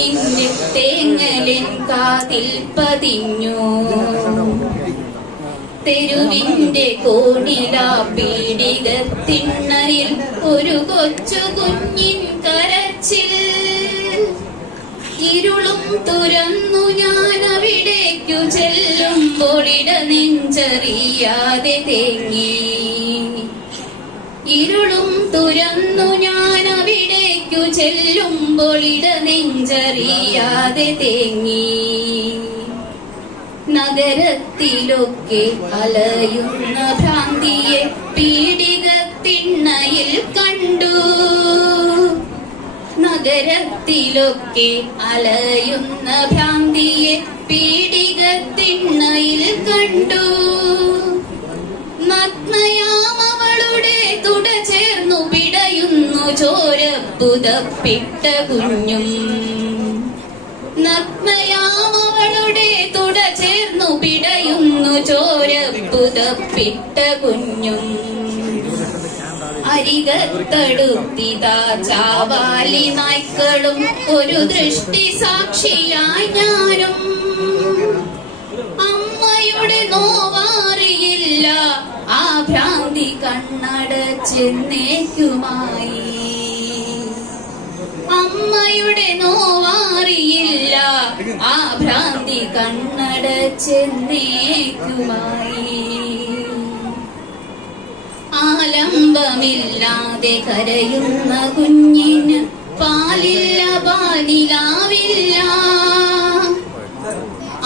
നിന്റെ തേങ്ങലിൻ കാതിൽ പതിഞ്ഞു. തെരുവിന്റെ കോണിലാ പീടികത്തിണ്ണയിൽ ഒരു കൊച്ചു കുഞ്ഞിൻ കരച്ചിൽ. ഇരുളും തുറന്നു ഞാൻ അവിടേക്കു ചെല്ലുമ്പോളിട നെഞ്ചറിയാതെ തേങ്ങി. ഇരുളും തുറന്നു ഞാൻ അവിടേക്കു ചെല്ലുമ്പോളിട നെഞ്ചറിയാതെ തേങ്ങി. നഗരത്തിലൊക്കെ അലയുന്ന ഭ്രാന്തിയെ പീടികത്തിണ്ണയിൽ കണ്ടു. നഗരത്തിലൊക്കെ അലയുന്ന ഭ്രാന്തിയെ പീടികത്തിണ്ണയിൽ കണ്ടു. നഗ്നയാമവളുടെ തുട ചേർന്നു പിടയുന്നു ചോരപ്പുതപ്പിട്ട കുഞ്ഞും. നഗ്നയാമവളുടെ തുട ചേർന്നു പിടയുന്നു ചോരപ്പുതപ്പിട്ട കുഞ്ഞും. അരികത്തടുത്തിതാ ചാവാലി നായ്ക്കളും ഒരു ദൃഷ്ടി സാക്ഷിയായി ഞാനും. അമ്മയുടെ നോവാറിയില്ല ആ ഭ്രാന്തി കണ്ണടച്ചെന്നേക്കുമായി. അമ്മയുടെ നോവാറിയില്ല ആ ഭ്രാന്തി കണ്ണടച്ചെന്നേക്കുമായി. ആലംബമില്ലാതെ കരയുന്ന കുഞ്ഞിന് പാലില്ല പാലിലാവില്ല.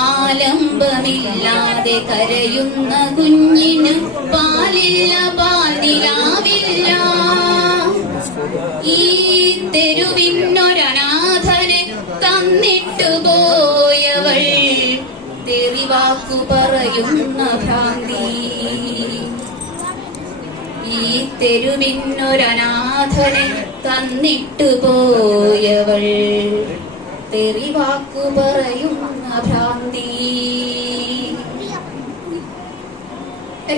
ആലംബമില്ലാതെ കരയുന്ന കുഞ്ഞിന് പാലില്ല പാലിലാവില്ല. ഈ തെരുവിനൊരനാഥനെ തന്നിട്ടു പോയവൾ തെറിവാക്കു പറയുന്ന ഭ്രാന്തി. ഈ തെരുവിനൊരനാഥനെ തന്നിട്ടു പോയവൾ തെറിവാക്കു പറയുന്ന ഭ്രാന്തി.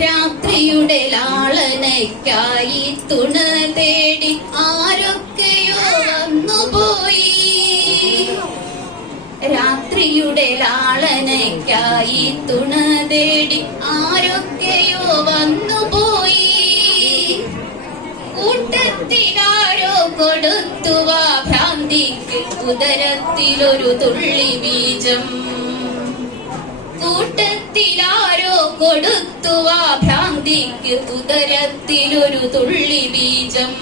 രാത്രിയുടെ ലാളനയ്ക്കായി തുണ തേടി ആരൊക്കെയോ വന്നുപോയി. രാത്രിയുടെ ലാളനയ്ക്കായി തുണ തേടി ആരൊക്കെയോ വന്നുപോയി. കൂട്ടത്തിലാരോ കൊടുത്തുവാ ഭ്രാന്തിക്ക് ഉദരത്തിലൊരു തുള്ളി ബീജം. കൂട്ടത്തിലാരോ കൊടുത്തുവാ ഭ്രാന്തിക്ക് ഉദരത്തിലൊരു തുള്ളി ബീജം.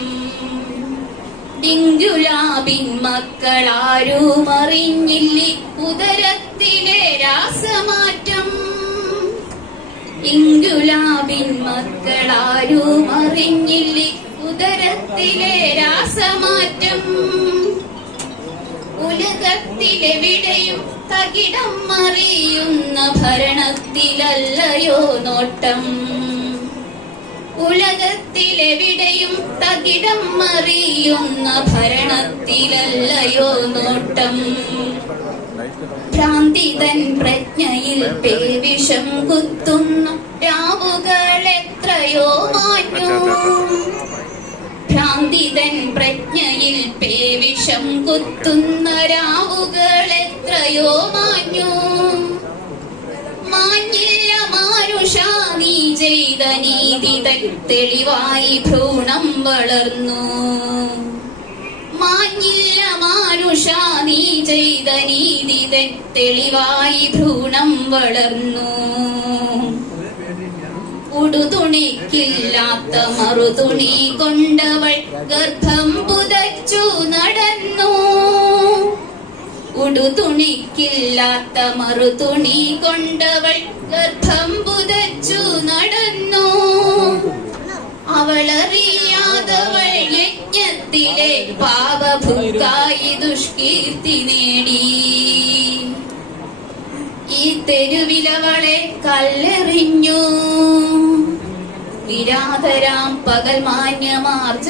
ഡിങ്കുലാബിൻ മക്കളാരും അറിഞ്ഞില്ലേ ഉദരത്തിലെ രാസമാറ്റം. ഇങ്കുലാബിൻ മക്കളാരും അറിഞ്ഞില്ലേ ഉദരത്തിലെ രാസമാറ്റം. ഉലകത്തിലെവിടെയും തകിടം മറിയുന്ന ഭരണത്തിലല്ലയോ നോട്ടം. ഉലകത്തിലെവിടെയും തകിടം മറിയുന്ന ഭരണത്തിലല്ലയോ നോട്ടം. ഭ്രാന്തിതൻ പ്രജ്ഞയിൽ പേവിഷം കുത്തുന്ന രാവുകൾ എത്രയോ മാഞ്ഞു. ഭ്രാന്തിതൻ പ്രജ്ഞയിൽ പേവിഷം കുത്തുന്ന രാവുകൾ എത്രയോ മാഞ്ഞു. മാഞ്ഞില്ല മാനുഷ നീ ചെയ്ത നീതിതൻ തെളിവായി ഭ്രൂണം വളർന്നു. മാഞ്ഞില്ല മാനുഷ നീ ചെയ്ത നീതിതൻ തെളിവായി ഭ്രൂണം വളർന്നു. ഉടുതുണിക്കില്ലാത്ത മറുതുണി കൊണ്ടവൾ ഗർഭം പുതച്ചു നടന്നു. ഉടുതുണിക്കില്ലാത്ത മറുതുണി കൊണ്ടവൾ ഗർഭം പുതച്ചു നടന്നു. അവളറിയാതവൾ യജ്ഞത്തിലെ പാപഭുക്കായി ദുഷ്കീർത്തി നേടി. ഈ തെരുവിലവളെ കല്ലെറിഞ്ഞു. വിരാതരാം പകൽ മാന്യമാർജ